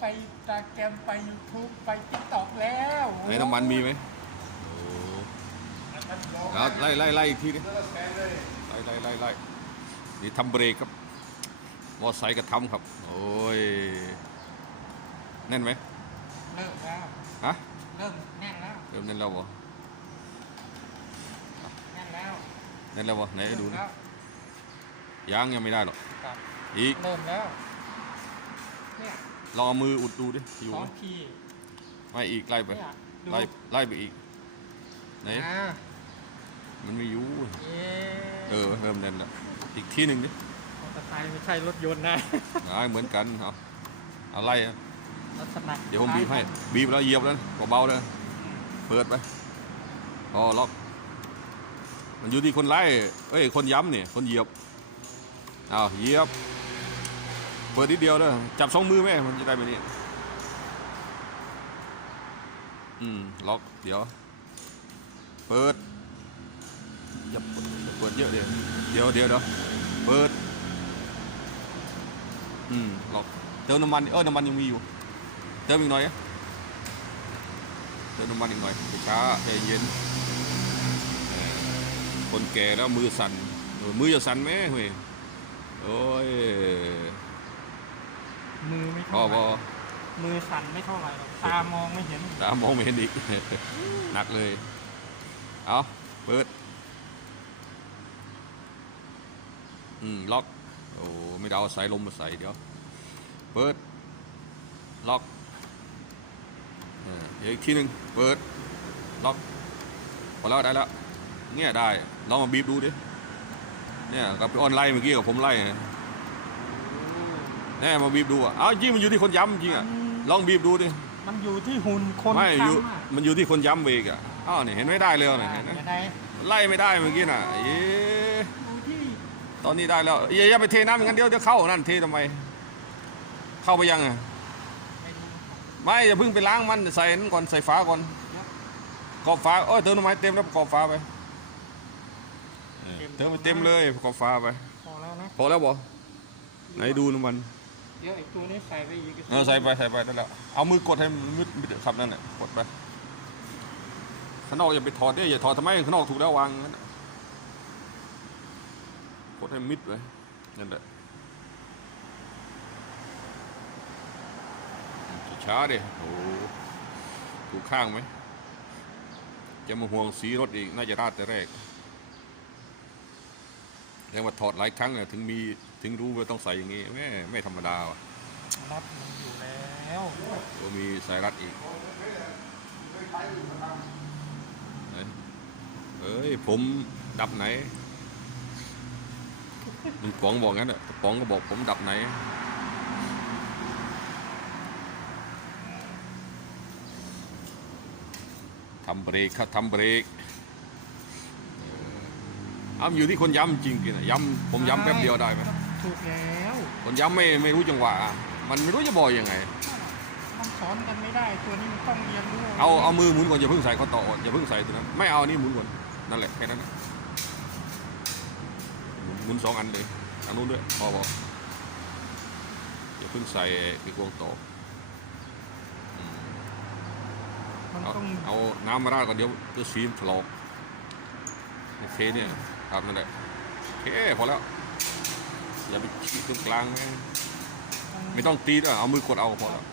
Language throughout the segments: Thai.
ไปตาแกรมไปยูทูบไปติ๊กต็อกแล้วไหนน้ำมันมีไหมแล้วไล่ไล่ไล่อีกทีนึงไล่ไล่ไล่ไล่นี่ทำเบรกครับมอไซค์ก็ทำครับ โอ้ยแน่นไหมเริ่มแล้วฮะเริ่มแน่นแล้วเริ่มแน่นแล้วบ่แน่นแล้วแน่นแล้วบ่ไหนให้ดูเริ่มนะแล้วยังยังไม่ได้หรอกครับอีกเริ่มแล้วเนี่ย ลองเอามืออุดดูดิอยู่สอไหมงทีไม่อีกไล่ไปเนี่ยดูไล่ไล่ไปอีกไหนอ่ามันไม่อยู่เย้เออเริ่มแน่นแล้วอีกที่หนึ่งดิมอเตอร์ไซค์ไม่ใช่รถยนต์นะอ่าเหมือนกันเอาเอาไล่อะลักษณะเดี๋ยวผมบีบให้บีบแล้วเหยียบแล้วเบาๆเลยเปิดไปพอล็อกมันอยู่ที่คนไล่เอ้ยคนย้ำเนี่ยคนเหยียบอ้าวเหยียบ เปิดนิดเดียวเลยจับสองมือแม่มันจะได้แบบนี้ อืม ล็อก เดี๋ยว เปิดอย่าเปิดเยอะเดี๋ยวเดี๋ยวเดี๋ยวเดี๋ยวเปิด อืม ล็อก เติมน้ำมัน เออ น้ำมันยังมีอยู่ เติมอีกหน่อยเติมน้ำมันอีกหน่อยช้าใจเย็น คนแก่แล้วมือสั่น มือจะสั่นไหมเว้ยโอ้ย มือไม่พอเท่าไหพร่อมือสั่นไม่เท่าไหร่หรอกตามองไม่เห็นตามองไม่เห็นอีก หนักเลย เอาเปิด อืม ล็อก โอ้ไม่ได้เอาสายลมมาใส่เดี๋ยว เปิด ล็อกเออเดี๋ยวอีกทีหนึ่งเปิด ล็อกพอแล้วได้แล้วเนี่ยได้ลองมาบีบดูดิเนี่ยกับออนไลน์เมื่อกี้กับผมไล่ นะเนี่ยมาบีบดูอะเอาจริงมันอยู่ที่คนย้ำจริงอะลองบีบดูดิมันอยู่ที่หุ่นคนไม่อยู่ทำอะมันอยู่ที่คนย้ำเบรกอะอ้าวเนี่ยเห็นไม่ได้เลยเนี่ยเห็นไหมจะได้ไล่ไม่ได้เมื่อกี้น่ะเอ๊ะอยู่ที่ตอนนี้ได้แล้วอย่าอย่าไปเทน้ำอย่างนั้นเดี๋ยวจะเข้านั่นเททำไม เข้าไปยังอะไม่รู้ไม่อย่าเพิ่งไปล้างมันใส่นั่นก่อนใส่ฝาก่อนกรอบฝาโอ้ยเติมน้ำมันเต็มแล้วกรอบฝาไปเติมไปเต็มเลยกรอบฝาไป พอแล้วนะ พอแล้วบ่ไหนดูน้ำมัน เดี๋ยวไอ้ตัวนี้ใส่ไปอีกเออใส่ไปใส่ไปได้แล้วเอามือกดให้มันมืดมิดขับนั่นแหละกดไปข้างนอกอย่าไปถอดเนี่ยอย่าถอดทำไมข้างนอกถูกแล้ววางงนั้นกดให้มิดไว้นั่นแหละช้าดิโอ้ถูกข้างไหมจะมาห่วงสีรถอีกน่าจะราดแต่แรก แต่ว่าถอดหลายครั้งอะถึงมีถึงรู้ว่าต้องใส่อย่างงี้แม่ไม่ธรรมดาว่ะน็อตมันอยู่แล้วก็มีสายรัดอีกไหนเอ้ยผมดับไหนลุงป๋องบอกงั้นอะป๋องก็บอกผมดับไหนทำเบรกครับทำเบรกเออ เอามันอยู่ที่คนย้ำจริงๆนะย้ำผมย้ำแป๊บเดียวได้ไหมถูกแล้วคนย้ำไม่ไม่รู้จังหวะมันไม่รู้จะบอกยังไง มันสอนกันไม่ได้ตัวนี้มันต้องเรียนรู้เอาเอามือหมุนก่อนอย่าเพิ่งใส่ข้อต่อก่อนอย่าเพิ่งใส่ตัวนั้นไม่เอานี่หมุนก่อนนั่นแหละแค่นั้นนะหมุนหมุนสองอันเลยอันนู้นด้วยพอพออย่าเพิ่งใส่ปีกวงต่ออืมมันเอาต้อง เอาน้ำมาราดก่อนเดี๋ยวเดี๋ยวซีมถลอกโอเคเนี่ย ครับนั่นแหละโอเคพอแล้ว อย่าไปชี้ตรงกลางนะไม่ต้องตีด้วยเอามือกดเอาพอแล้ว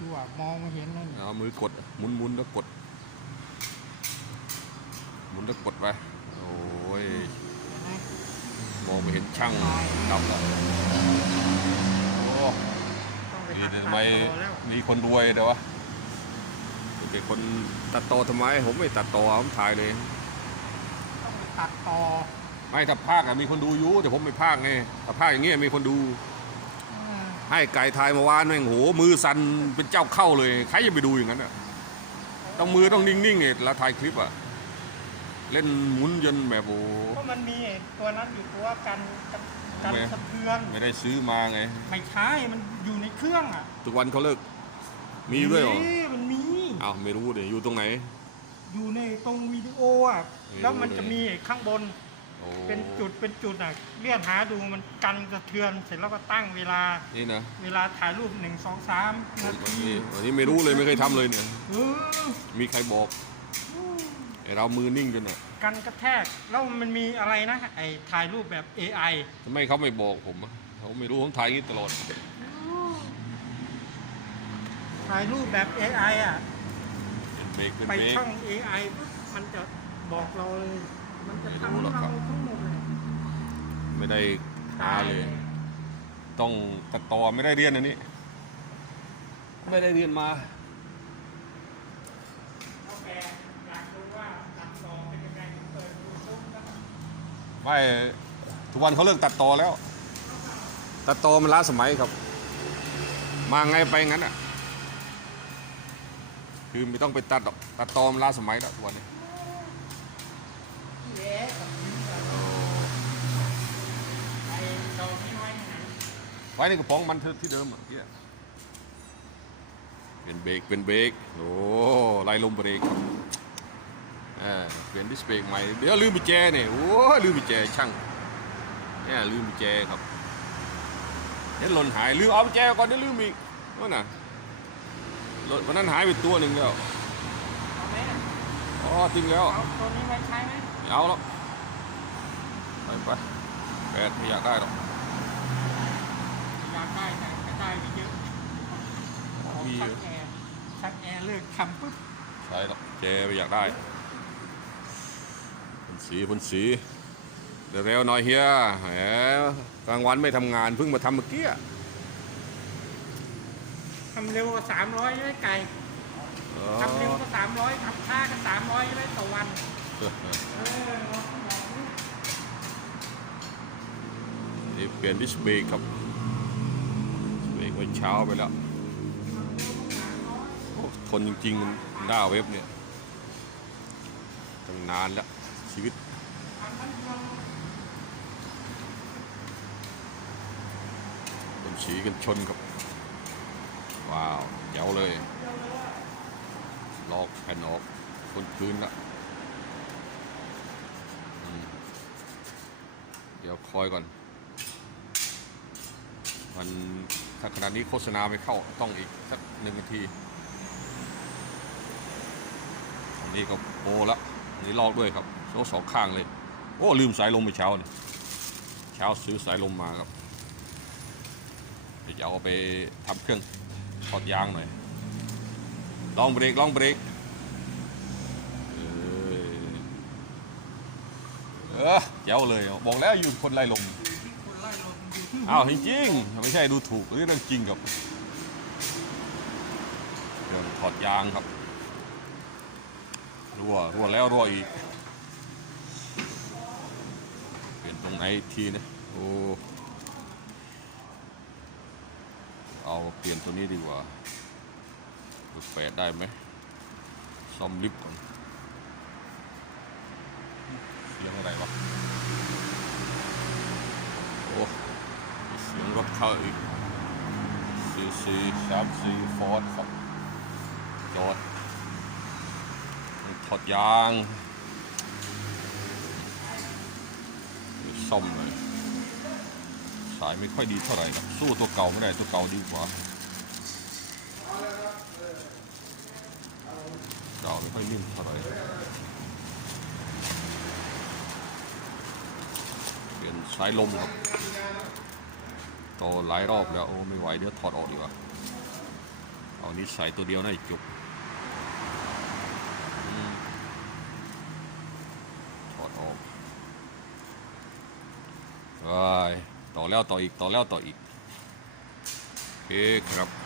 ดูอะมองไม่เห็นนั่นเอามือกดหมุนหมุนแล้วกด หมุนแล้วกดไปโอ้ยเห็นไหมมองไม่เห็นช่างดับแล้วโอ้ต้องไปดีตัดทำไมต่อแล้วมีคนรวยเดี๋ยววะเป็นคนตัดต่อทำไม ผมไม่ตัดต่อผมถ่ายเลย ต้องไปตัดต่อไม่ถ้าภาคอะมีคนดูอยู่แต่ผมไม่ภาคไงถ้าภาคอย่างเงี้ยมีคนดูอ่าให้ไก่ทายเมื่อวานแม่งโหมือสั่นเป็นเจ้าเข้าเลยใครจะไปดูอย่างนั้นอะต้องมือต้องนิ่งๆเนี่ยแล้วถ่ายคลิปอะเล่นหมุนยนต์แบบโอ้ ก็มันมีไอ้ตัวนั้นอยู่ตัวกันกันกันทำไม สะเทือนไม่ได้ซื้อมาไง ไม่ใช่มันอยู่ในเครื่องอะทุกวันเขาเลิก มีด้วยเหรอมีมันมี อ้าวไม่รู้เลยอยู่ตรงไหน อยู่ในตรงวิดีโออะไม่รู้แล้วมันเลยจะมีไอ้ข้างบนโโอ้เป็นจุดเป็นจุดอะเลื่อนหาดูมันกันกระเทือนเสร็จแล้วก็ตั้งเวลา นี่นะเวลาถ่ายรูปหนึ่งสองสามนาวันทีนี้วันนี้ไม่รู้เลยไม่เคยทำเลยเนี่ย เออมีใครบอกไอเรามือนิ่งจนอะกันกระแทกแล้วมันมีอะไรนะไอ้ถ่ายรูปแบบ AI ทำไมเขาไม่บอกผมอะเขาไม่รู้ผมถ่ายอย่างนี้ตลอด ถ่ายรูปแบบ AI อะ เป็นเบรกเป็นไปเบรก ช่อง AI ปุ๊บมันจะบอกเราเลย มันจะไม่รู้ทำหรอกครัเราบ ทั้งหมดเลยไม่ได้หาเลย ต้องตัดต่อไม่ได้เรียนอันนี้ ไม่ได้เรียนมาเอาแกอยากรู้ว่าตัดต่อเป็นยังไงเปิดยูทูบแล้วก็ไม่ทุกวันเขาเลิกตัดต่อแล้ว ตัดต่อมันล้าสมัยครับ มาไงไปงั้นอะ คือไม่ต้องไปตัดหรอกตัดต่อมันล้าสมัยแล้วทุกวันนี้เย้กับนิ้วแบบไอ้ดอกนี้ไว้ไหนไว้ในกระป๋องมันเถอะที่เดิมอะเหี้ยเป็นเบรกเป็นเบรกโอ้ไล่ลมเบรกครับเออเปลี่ยนดิสเบรกใหม่เดี๋ยวลืมไปแจเนี่ยโอ้ยลืมไปแจช่างเนี่ยลืมไปแจครับเห็นหล่นหายลืมเอาไปแจก่อนเดี๋ยวลืมอีกนั่นน่ะหล่น วันนั้นหายไปตัวหนึ่งแล้วเอาไหมน่ะอ๋อจริงแล้วเอาตัวนี้ไว้ใช้ไหมไม่เอาแล้วไปไปแปดไม่อยากได้หรอกอยากได้แต่ก็ได้ไม่เยอะขอมีชักแอร์ชักแอร์เลิกทำปุ๊บใช่หรอกแจไม่อยากได้พ่นสีพ่นสีเร็วๆหน่อยเฮียแหมกลางวันไม่ทำงานเพิ่งมาทำเมื่อกี้อะ ทำเร็วกว่าสามร้อยไว้ไก่อ๋อทำเร็วก็สามร้อยทำช้าก็สามร้อยไว้ต่อวันเออเราต้องอยากรู้นี่เปลี่ยนดิสเบรกครับเบรกไว้เช้าไปแล้วโอ้ทนจริงๆมันหน้าเว็บเนี่ยตั้งนานแล้ว ชีวิตคนสีกันชนกับ ว้าวเจ๋วเลยลอกแผ่นออกคนคืนละเดี๋ยวคอยก่อน มันถ้าขนาดนี้โฆษณาไม่เข้าต้องอีกสักหนึ่งนาที อันนี้ก็โปรละอันนี้ลอกด้วยครับโซ่สองข้างเลย โอ้ลืมสายลมไปเช้าเนี่ยเช้าซื้อสายลมมาครับเดี๋ยวจะเอาไปทำเครื่อง อดยางหน่อย ลองเบรกลองเบรกเออเจ๋วเลย บอกแล้วอยู่คนไล่ลมอ้าวจริงๆไม่ใช่ดูถูกเรื่องจริงครับเรื่องถอดยางครับรั่วรั่วแล้วรั่วอีก เปลี่ยนตรงไหนทีนะโอ้ เอาเปลี่ยนตัวนี้ดีกว่าตัวแปดได้ไหมซ่อมลิฟต์ก่อนเสียงอะไรวะโอ้เสียงรถเข้าอีกซีซีสามซีฟอร์ดครับจอดถอดยางซ่อมเลยายไม่ค่อยดีเท่าไหร่ครับสู้ตัวเก่าไม่ได้ตัวเก่าดีกว่าเก่าไม่ค่อยนิ่มเท่าไหร่เปลี่ยนสายลมครับโตหลายรอบแล้วโอ้ไม่ไหวเดี๋ยวถอดออกดีกว่าเอานี้ใส่ตัวเดียวน่าจะจบอืมถอดออกว้าย ต่อแล้วต่ออีกต่อแล้วต่ออีกโอเคครับ